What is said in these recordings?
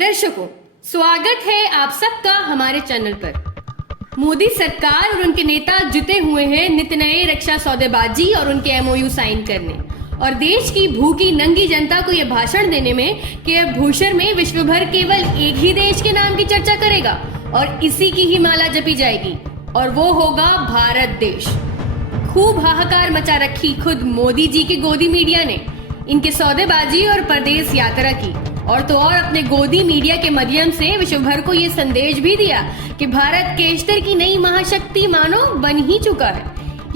दर्शकों, स्वागत है आप सबका हमारे चैनल पर। मोदी सरकार और उनके नेता जुटे हुए हैं नित नए रक्षा सौदेबाजी और उनके एमओयू साइन करने और देश की भूखी नंगी जनता को यह भाषण देने में कि अब भूषण में विश्व भर केवल एक ही देश के नाम की चर्चा करेगा और इसी की ही माला जपी जाएगी और वो होगा भारत देश। खूब हाहाकार मचा रखी खुद मोदी जी की गोदी मीडिया ने इनके सौदेबाजी और परदेश यात्रा की और तो और अपने गोदी मीडिया के माध्यम से विश्व भर को ये संदेश भी दिया कि भारत केशर की नई महाशक्ति मानो बन ही चुका है।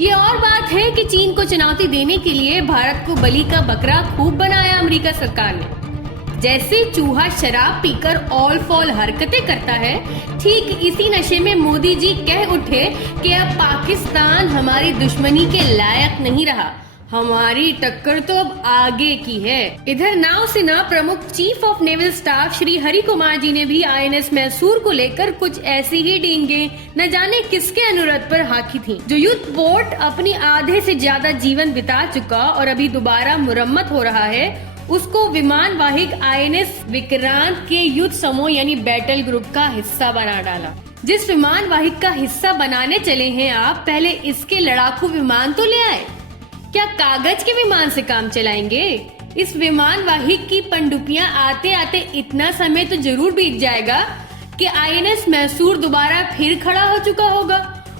ये और बात है कि चीन को चुनौती देने के लिए भारत को बलि का बकरा खूब बनाया अमेरिका सरकार ने। जैसे चूहा शराब पीकर ऑल फॉल हरकतें करता है, ठीक इसी नशे में मोदी जी कह उठे कि अब पाकिस्तान हमारी दुश्मनी के लायक नहीं रहा, हमारी टक्कर तो अब आगे की है। इधर नौसेना प्रमुख chief of naval staff Shri Hari Kumar ji ने भी आईएनएस मैसूर को लेकर कुछ ऐसी ही डींगे न जाने किसके अनुरोध पर हाकी थी। जो युद्ध पोर्ट अपनी आधे से ज्यादा जीवन बिता चुका और अभी दोबारा मुरम्मत हो रहा है, उसको विमान वाहिक आईएनएस विक्रांत के युद्ध समूह यानी बैटल ग्रुप का हिस्सा बना डाला। जिस विमान वाहिक का हिस्सा बनाने चले हैं आप, पहले इसके लड़ाकू विमान तो ले आए। क्या कागज के विमान से काम चलाएंगे? इस विमान वाहिक की पनडुब्बियां आते आते इतना समय तो जरूर बीत जाएगा कि आईएनएस मैसूर दोबारा फिर खड़ा हो चुका होगा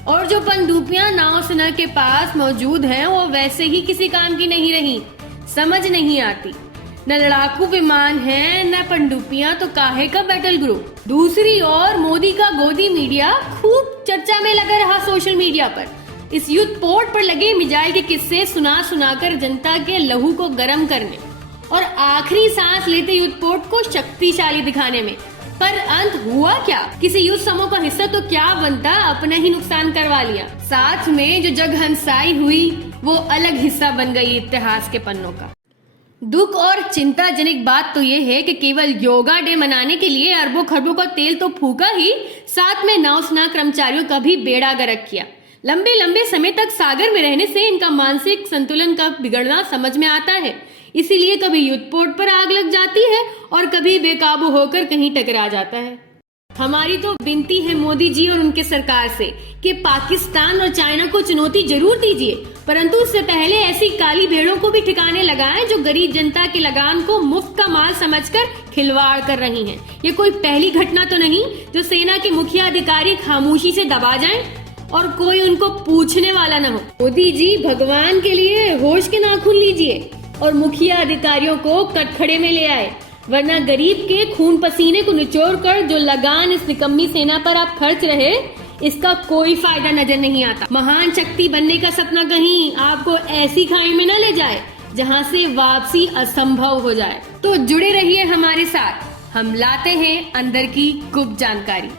और जो पनडुब्बियां नौसेना के पास मौजूद हैं वो वैसे ही किसी काम की नहीं रही। समझ नहीं आती, न लड़ाकू विमान है न पनडुब्बियां, तो काहे का बैटल ग्रुप। दूसरी ओर मोदी का गोदी मीडिया खूब चर्चा में लगा रहा सोशल मीडिया पर। इस युद्ध पोर्ट पर लगे मिसाइल के किस्से सुना सुनाकर जनता के लहू को गर्म करने और आखिरी सांस लेते युद्ध पोर्ट को शक्तिशाली दिखाने में। पर अंत हुआ क्या? किसी युद्ध समूह का हिस्सा तो क्या बनता, अपना ही नुकसान करवा लिया। साथ में जो जग हंसाई हुई वो अलग हिस्सा बन गई इतिहास के पन्नों का। दुख और चिंताजनक बात तो ये है कि केवल योगा डे मनाने के लिए अरबों खरबों का तेल तो फूका ही, साथ में नौसेना कर्मचारियों का भी बेड़ा गर्क किया। लंबे लंबे समय तक सागर में रहने से इनका मानसिक संतुलन का बिगड़ना समझ में आता है। इसीलिए कभी युद्ध पोर्ट पर आग लग जाती है और कभी बेकाबू होकर कहीं टकरा जाता है। हमारी तो विनती है मोदी जी और उनके सरकार से कि पाकिस्तान और चाइना को चुनौती जरूर दीजिए, परंतु उससे पहले ऐसी काली भेड़ों को भी ठिकाने लगाएं जो गरीब जनता के लगान को मुफ्त का माल समझकर खिलवाड़ कर रही हैं। ये कोई पहली घटना तो नहीं जो सेना के मुखिया अधिकारी खामोशी से दबा जाएं और कोई उनको पूछने वाला न हो। मोदी जी, भगवान के लिए होश के नाखून लीजिए और मुखिया अधिकारियों को कटखड़े में ले आए, वरना गरीब के खून पसीने को निचोड़ कर जो लगान इस निकम्मी सेना पर आप खर्च रहे, इसका कोई फायदा नजर नहीं आता। महान शक्ति बनने का सपना कहीं आपको ऐसी खाई में न ले जाए जहां से वापसी असंभव हो जाए। तो जुड़े रहिए हमारे साथ, हम लाते हैं अंदर की गुप्त जानकारी।